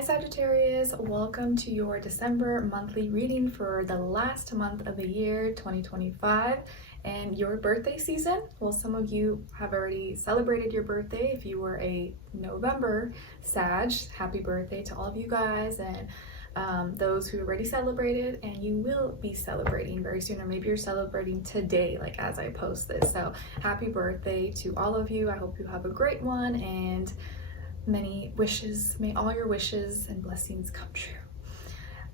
Hi Sagittarius, welcome to your December monthly reading for the last month of the year 2025 and your birthday season. Well, some of you have already celebrated your birthday. If you were a November Sag, happy birthday to all of you guys, and those who already celebrated, and you will be celebrating very soon, or maybe you're celebrating today, like as I post this. So happy birthday to all of you. I hope you have a great one and many wishes. May all your wishes and blessings come true.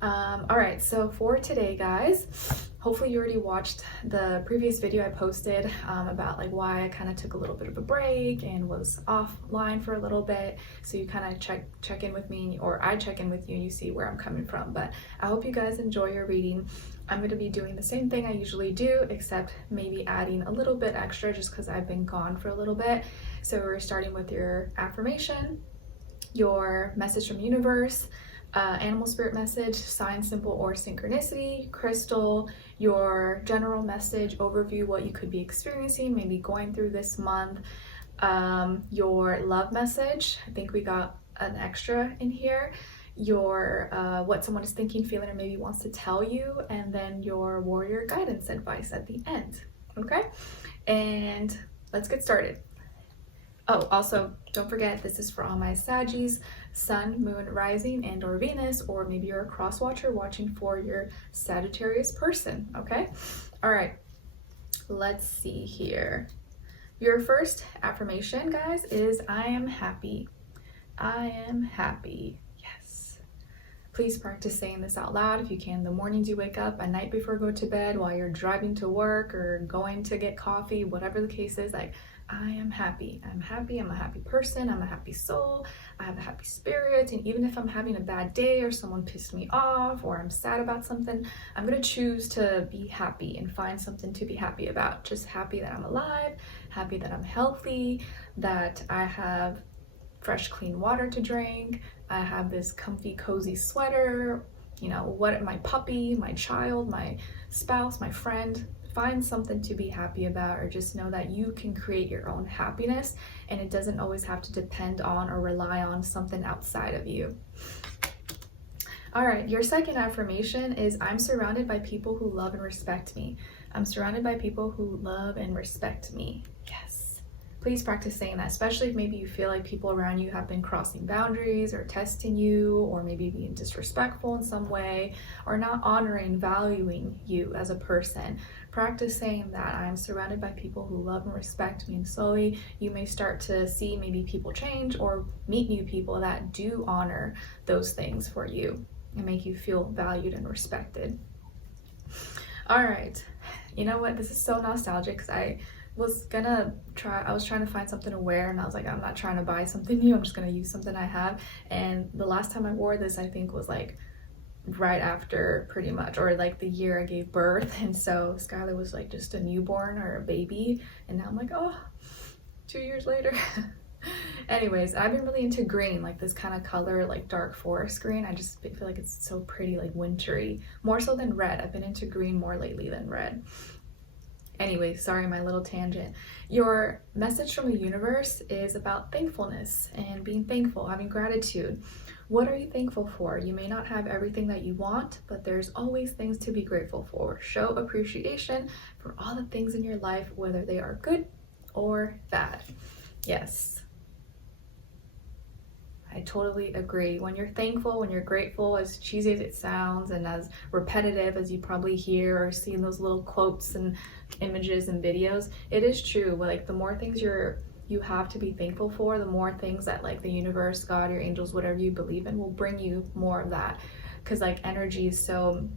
All right, so for today, guys, hopefully you already watched the previous video I posted about like why I kind of took a little bit of a break and was offline for a little bit. So you kind of check in with me, or I check in with you and you see where I'm coming from. But I hope you guys enjoy your reading. I'm going to be doing the same thing I usually do, except maybe adding a little bit extra just because I've been gone for a little bit. So we're starting with your affirmation, your message from universe, animal spirit message, sign, symbol, or synchronicity, crystal, your general message overview, what you could be experiencing, maybe going through this month, your love message. I think we got an extra in here. Your what someone is thinking, feeling, or maybe wants to tell you, and then your warrior guidance advice at the end. Okay, and let's get started. Oh, also, don't forget, this is for all my Saggies, Sun, Moon, Rising, and or Venus, or maybe you're a cross watcher watching for your Sagittarius person, okay? All right, let's see here. Your first affirmation, guys, is I am happy. I am happy. Yes. Please practice saying this out loud if you can. The mornings you wake up, at night before you go to bed, while you're driving to work or going to get coffee, whatever the case is, like, I am happy. I'm happy. I'm a happy person. I'm a happy soul. I have a happy spirit. And even if I'm having a bad day or someone pissed me off or I'm sad about something, I'm going to choose to be happy and find something to be happy about. Just happy that I'm alive, happy that I'm healthy, that I have fresh, clean water to drink. I have this comfy, cozy sweater, you know, what my puppy, my child, my spouse, my friend. Find something to be happy about, or just know that you can create your own happiness and it doesn't always have to depend on or rely on something outside of you. All right, your second affirmation is I'm surrounded by people who love and respect me. I'm surrounded by people who love and respect me. Yes. Please practice saying that, especially if maybe you feel like people around you have been crossing boundaries or testing you, or maybe being disrespectful in some way, or not honoring, valuing you as a person. Practice saying that I am surrounded by people who love and respect me, and slowly you may start to see maybe people change or meet new people that do honor those things for you and make you feel valued and respected. All right, you know what? This is so nostalgic because I was trying to find something to wear, and I was like, I'm not trying to buy something new, I'm just gonna use something I have. And the last time I wore this, I think, was like right after, pretty much, or like the year I gave birth. And so Skylar was like just a newborn or a baby, and now I'm like, oh, 2 years later. Anyways, I've been really into green, like this kind of color, like dark forest green. I just feel like it's so pretty, like wintry, more so than red. I've been into green more lately than red. Anyway, sorry, my little tangent. Your message from the universe is about thankfulness and being thankful, having gratitude. What are you thankful for? You may not have everything that you want, but there's always things to be grateful for. Show appreciation for all the things in your life, whether they are good or bad. Yes. I totally agree. When you're thankful, when you're grateful, as cheesy as it sounds and as repetitive as you probably hear or see in those little quotes and images and videos, it is true. Like, the more things you have to be thankful for, the more things that like the universe, God, your angels, whatever you believe in, will bring you more of that. Because like energy is so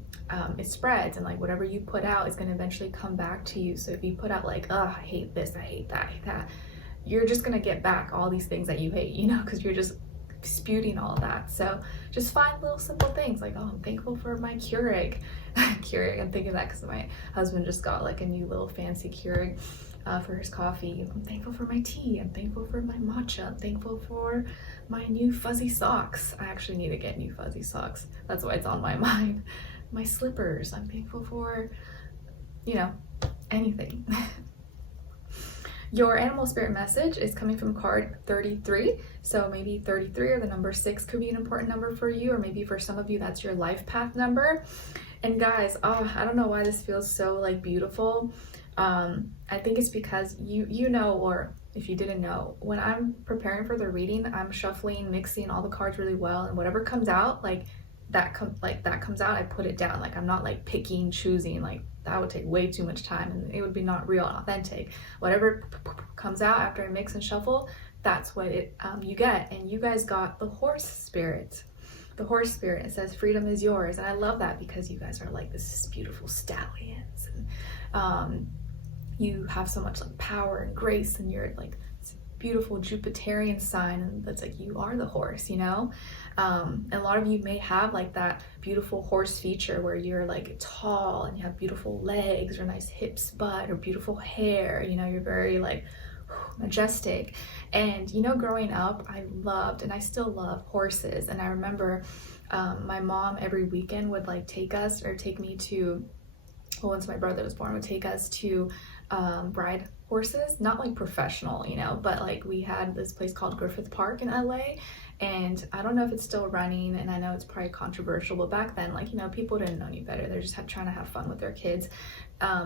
it spreads, and like whatever you put out is going to eventually come back to you. So if you put out like, oh, I hate this, I hate that, I hate that, you're just going to get back all these things that you hate, you know, because you're just spewing all that. So just find little simple things like, oh, I'm thankful for my Keurig. Keurig, I'm thinking that because my husband just got like a new little fancy Keurig for his coffee. I'm thankful for my tea. I'm thankful for my matcha. I'm thankful for my new fuzzy socks. I actually need to get new fuzzy socks. That's why it's on my mind. My slippers. I'm thankful for, you know, anything. Your animal spirit message is coming from card 33. So maybe 33 or the number 6 could be an important number for you, or maybe for some of you that's your life path number. And guys, oh, I don't know why this feels so like beautiful. I think it's because you know, or if you didn't know, when I'm preparing for the reading, I'm shuffling, mixing all the cards really well, and whatever comes out, like that comes out, I put it down. Like I'm not like picking, choosing, like that would take way too much time and it would be not real and authentic. Whatever comes out after I mix and shuffle, that's what you get. And you guys got the horse spirit. The horse spirit, it says freedom is yours, and I love that because you guys are like this beautiful stallions, and you have so much like power and grace, and you're like this beautiful Jupiterian sign, and that's like you are the horse, you know. And a lot of you may have like that beautiful horse feature where you're like tall and you have beautiful legs or nice hips, butt, or beautiful hair, you know, you're very like majestic. And you know, growing up, I loved, and I still love, horses. And I remember my mom every weekend would like take me to, well, once my brother was born, would take us to ride horses, not like professional, you know, but like we had this place called Griffith Park in LA, and I don't know if it's still running, and I know it's probably controversial, but back then, like, you know, people didn't know any better. They're just trying to have fun with their kids.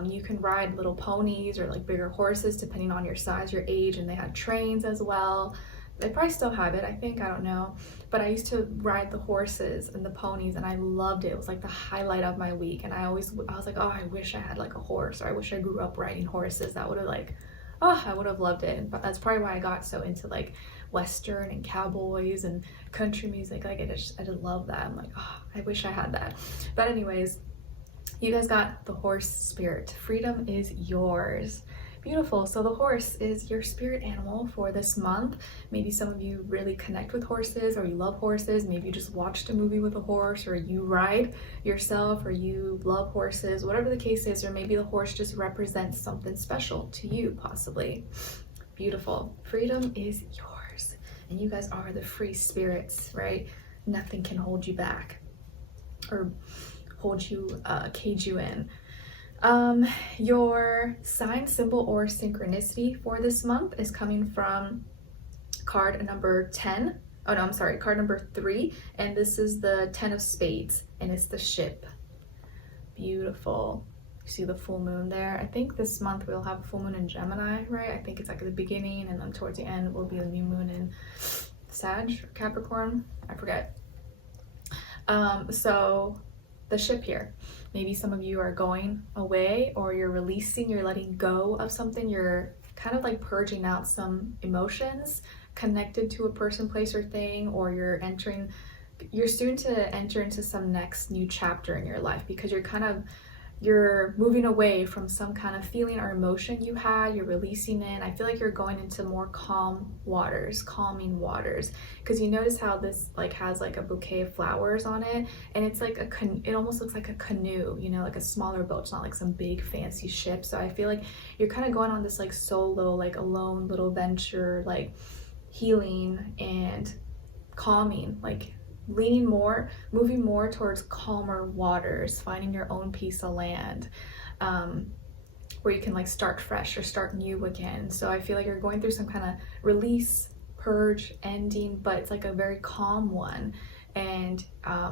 You can ride little ponies or like bigger horses depending on your size, your age, and they had trains as well. They probably still have it, I think, I don't know. But I used to ride the horses and the ponies, and I loved it. It was like the highlight of my week. And I was like, oh, I wish I had like a horse, or I wish I grew up riding horses. That would have like, oh, I would have loved it. But that's probably why I got so into like Western and cowboys and country music. Like I just love that. I'm like, oh, I wish I had that. But anyways, you guys got the horse spirit. Freedom is yours. Beautiful. So the horse is your spirit animal for this month. Maybe some of you really connect with horses, or you love horses. Maybe you just watched a movie with a horse, or you ride yourself, or you love horses, whatever the case is. Or maybe the horse just represents something special to you, possibly. Beautiful. Freedom is yours. And you guys are the free spirits, right? Nothing can hold you back or hold you, cage you in. Your sign, symbol, or synchronicity for this month is coming from card number 10. Oh no, I'm sorry, card number 3. And this is the 10 of spades, and it's the ship. Beautiful. You see the full moon there? I think this month we'll have a full moon in Gemini, right? I think it's like at the beginning, and then towards the end will be the new moon in Sag or Capricorn. I forget. So the ship here. Maybe some of you are going away, or you're releasing, you're letting go of something. You're kind of like purging out some emotions connected to a person, place, or thing, or you're soon to enter into some next new chapter in your life, because you're moving away from some kind of feeling or emotion you had. You're releasing it. I feel like you're going into more calming waters, because you notice how this like has like a bouquet of flowers on it, and it's like it almost looks like a canoe, you know, like a smaller boat. It's not like some big fancy ship. So I feel like you're kind of going on this like solo, like alone little venture, like healing and calming, like moving more towards calmer waters, finding your own piece of land, where you can like start fresh or start new again. So I feel like you're going through some kind of release, purge, ending, but it's like a very calm one, and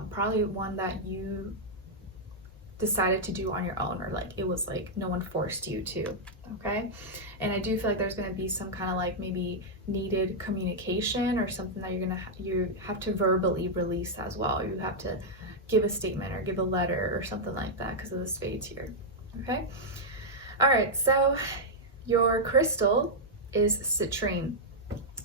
probably one that you decided to do on your own, or like it was like no one forced you to. Okay. And I do feel like there's going to be some kind of like maybe needed communication, or something that you have to verbally release as well. You have to give a statement or give a letter or something like that, because of the spades here. Okay. All right, so your crystal is citrine,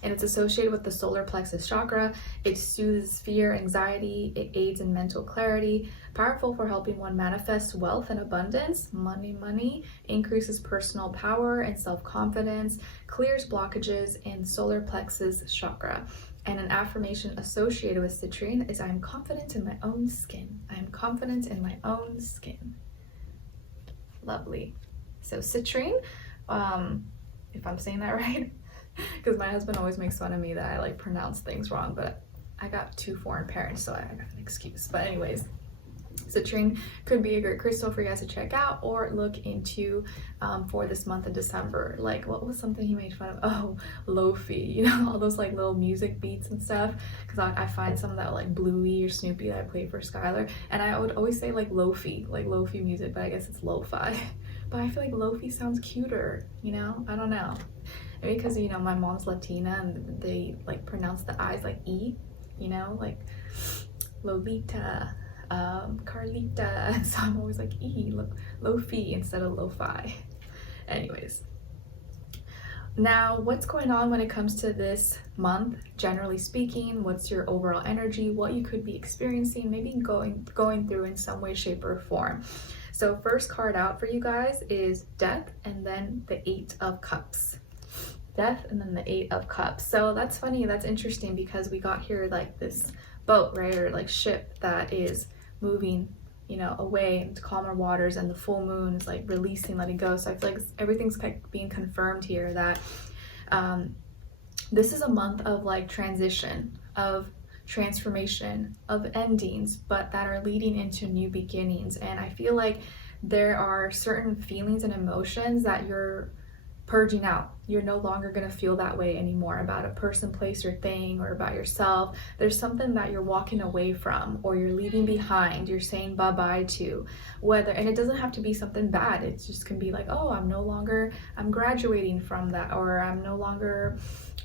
and it's associated with the solar plexus chakra. It soothes fear, anxiety, it aids in mental clarity, powerful for helping one manifest wealth and abundance, money, increases personal power and self-confidence, clears blockages in solar plexus chakra. And an affirmation associated with citrine is, I am confident in my own skin. I am confident in my own skin. Lovely. So citrine, if I'm saying that right, because my husband always makes fun of me that I like pronounce things wrong, but I got 2 foreign parents, so I got an excuse. But anyways, Citrine could be a great crystal for you guys to check out or look into for this month of December. Like, what was something he made fun of? Oh, lo-fi, you know, all those like little music beats and stuff. Because I find some of that like Bluey or Snoopy that I play for Skylar, and I would always say like lo-fi music, but I guess it's lo-fi. But I feel like lo-fi sounds cuter, you know? I don't know. Maybe because, you know, my mom's Latina and they like pronounce the I's like E, you know, like Lolita, Carlita. So I'm always like lo-fi instead of lo-fi. Anyways, now what's going on when it comes to this month, generally speaking? What's your overall energy, what you could be experiencing, maybe going through in some way, shape, or form? So first card out for you guys is Death, and then the Eight of Cups. Death and then the Eight of Cups. So that's funny, that's interesting, because we got here like this boat, right, or like ship that is moving, you know, away into calmer waters, and the full moon is like releasing, letting go. So I feel like everything's like being confirmed here that this is a month of like transition, of transformation, of endings, but that are leading into new beginnings. And I feel like there are certain feelings and emotions that you're purging out. You're no longer going to feel that way anymore about a person, place, or thing, or about yourself. There's something that you're walking away from, or you're leaving behind, you're saying bye-bye to, whether, and it doesn't have to be something bad. It just can be like, oh, I'm graduating from that, or I'm no longer,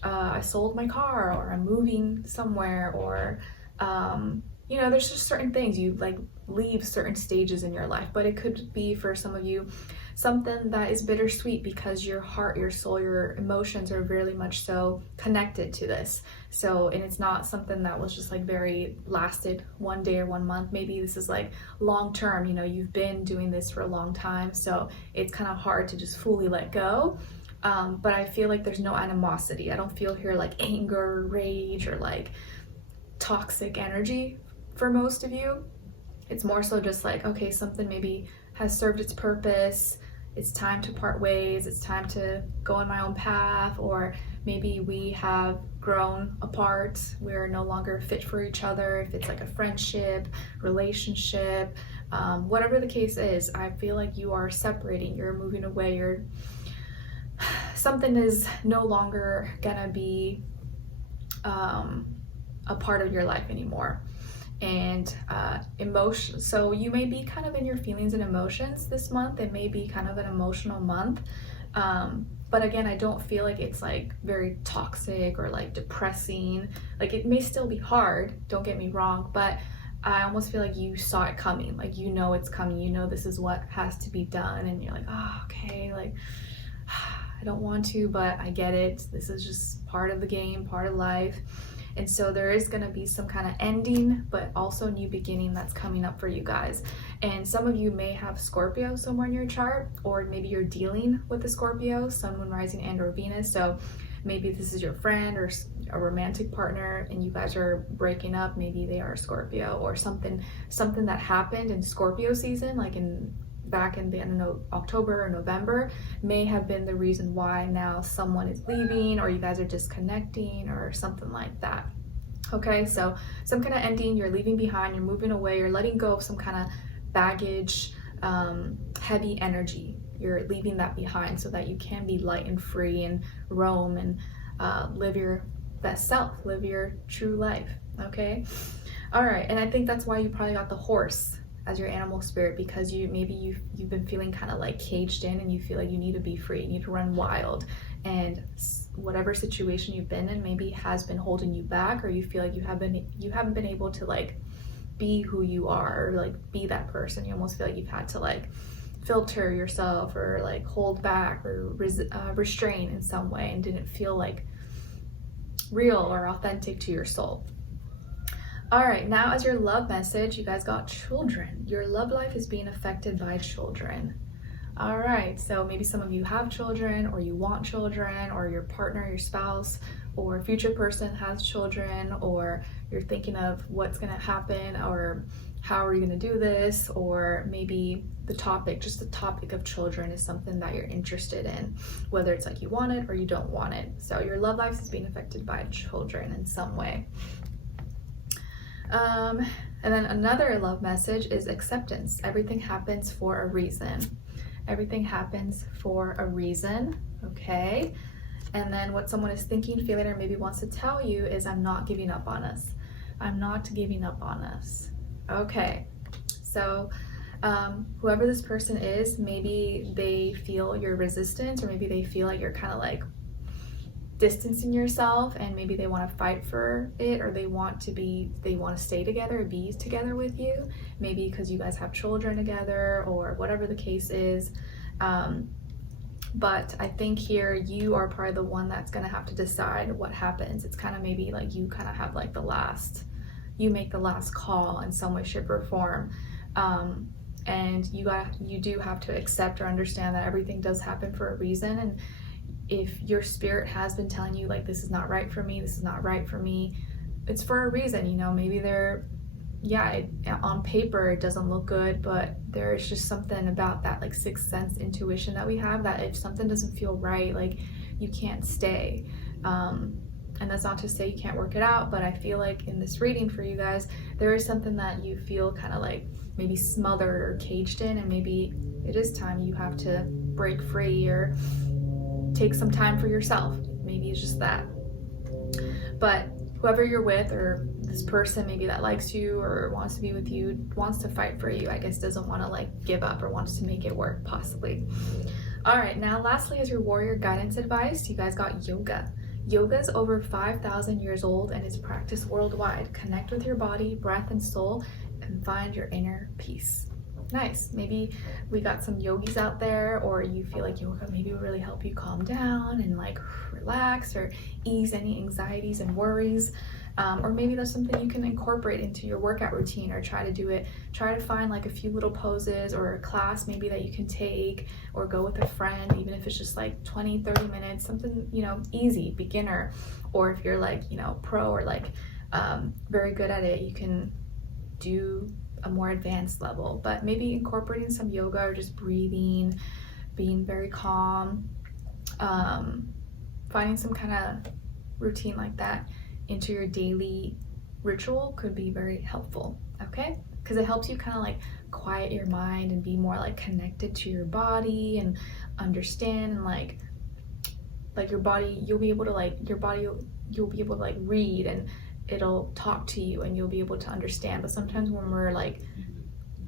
I sold my car, or I'm moving somewhere, or you know, there's just certain things you like leave certain stages in your life. But it could be for some of you something that is bittersweet, because your heart, your soul, your emotions are very much so connected to this. So, and it's not something that was just like very lasted one day or 1 month. Maybe this is like long term, you know, you've been doing this for a long time, so it's kind of hard to just fully let go. But I feel like there's no animosity. I don't feel here like anger, rage, or like toxic energy for most of you. It's more so just like, okay, something maybe has served its purpose, it's time to part ways, it's time to go on my own path, or maybe we have grown apart, we're no longer fit for each other. If it's like a friendship, relationship, whatever the case is, I feel like you are separating, you're moving away, something is no longer gonna be a part of your life anymore. And emotion, so you may be kind of in your feelings and emotions this month. It may be kind of an emotional month, but again, I don't feel like it's like very toxic or like depressing. Like, it may still be hard, don't get me wrong, but I almost feel like you saw it coming. Like, you know it's coming, you know this is what has to be done, and you're like, oh, okay, like I don't want to, but I get it, this is just part of the game, part of life. And so there is going to be some kind of ending, but also new beginning that's coming up for you guys. And some of you may have Scorpio somewhere in your chart, or maybe you're dealing with a Scorpio, Sun, Moon, Rising, and or Venus. So maybe this is your friend or a romantic partner and you guys are breaking up. Maybe they are a Scorpio, or something that happened in Scorpio season, like back in the end of October or November, may have been the reason why now someone is leaving, or you guys are disconnecting, or something like that. Okay, so some kind of ending, you're leaving behind, you're moving away, you're letting go of some kind of baggage, heavy energy. You're leaving that behind so that you can be light and free and roam and live your best self, live your true life. Okay, all right, and I think that's why you probably got the horse as your animal spirit, because you've been feeling kind of like caged in, and you feel like you need to be free, you need to run wild, and whatever situation you've been in maybe has been holding you back, or you feel like you haven't been able to like be who you are, or like be that person. You almost feel like you've had to like filter yourself, or like hold back, or restrain in some way, and didn't feel like real or authentic to your soul. All right, now as your love message, you guys got children. Your love life is being affected by children. All right, so maybe some of you have children, or you want children, or your partner, your spouse, or a future person has children, or you're thinking of what's gonna happen, or how are you gonna do this, or maybe the topic of children is something that you're interested in, whether it's like you want it or you don't want it. So your love life is being affected by children in some way. And then another love message is acceptance. Everything happens for a reason. Everything happens for a reason, okay? And then what someone is thinking, feeling, or maybe wants to tell you is, I'm not giving up on us. I'm not giving up on us. Okay, so whoever this person is, maybe they feel your resistance, or maybe they feel like you're kind of like distancing yourself, and maybe they want to fight for it, or they want to stay together, be together with you, maybe because you guys have children together, or whatever the case is. But I think here you are probably the one that's going to have to decide what happens. It's kind of maybe like you kind of have like you make the last call in some way, shape, or form. And you do have to accept or understand that everything does happen for a reason. And if your spirit has been telling you like, this is not right for me, this is not right for me, it's for a reason. You know, maybe on paper it doesn't look good, but there's just something about that like sixth sense intuition that we have, that if something doesn't feel right, like you can't stay. And that's not to say you can't work it out, but I feel like in this reading for you guys, there is something that you feel kind of like maybe smothered or caged in, and maybe it is time you have to break free or take some time for yourself. Maybe it's just that. But whoever you're with, or this person maybe that likes you or wants to be with you, wants to fight for you, I guess doesn't want to like give up, or wants to make it work possibly. All right, now lastly, as your warrior guidance advice, you guys got yoga. Yoga is over 5,000 years old and is practiced worldwide. Connect with your body, breath, and soul, and find your inner peace. Nice. Maybe we got some yogis out there, or you feel like yoga maybe will really help you calm down and like relax or ease any anxieties and worries. Or maybe that's something you can incorporate into your workout routine, or try to find like a few little poses or a class maybe that you can take, or go with a friend, even if it's just like 20-30 minutes, something, you know, easy, beginner. Or if you're like, you know, pro, or like very good at it, you can do a more advanced level. But maybe incorporating some yoga, or just breathing, being very calm, finding some kind of routine like that into your daily ritual could be very helpful, okay? Because it helps you kind of like quiet your mind and be more like connected to your body, and understand, and like your body, you'll be able to like read, and it'll talk to you, and you'll be able to understand. But sometimes when we're like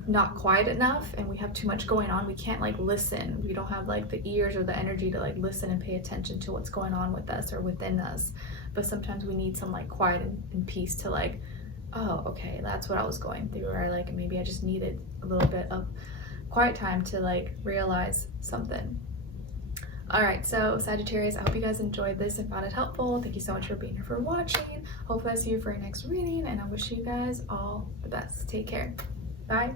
not quiet enough and we have too much going on, we can't like listen. We don't have like the ears or the energy to like listen and pay attention to what's going on with us or within us. But sometimes we need some like quiet and peace to like, oh, okay, that's what I was going through, or like maybe I just needed a little bit of quiet time to like realize something. All right, so Sagittarius, I hope you guys enjoyed this and found it helpful. Thank you so much for being here, for watching. Hopefully I see you for your next reading, and I wish you guys all the best. Take care. Bye.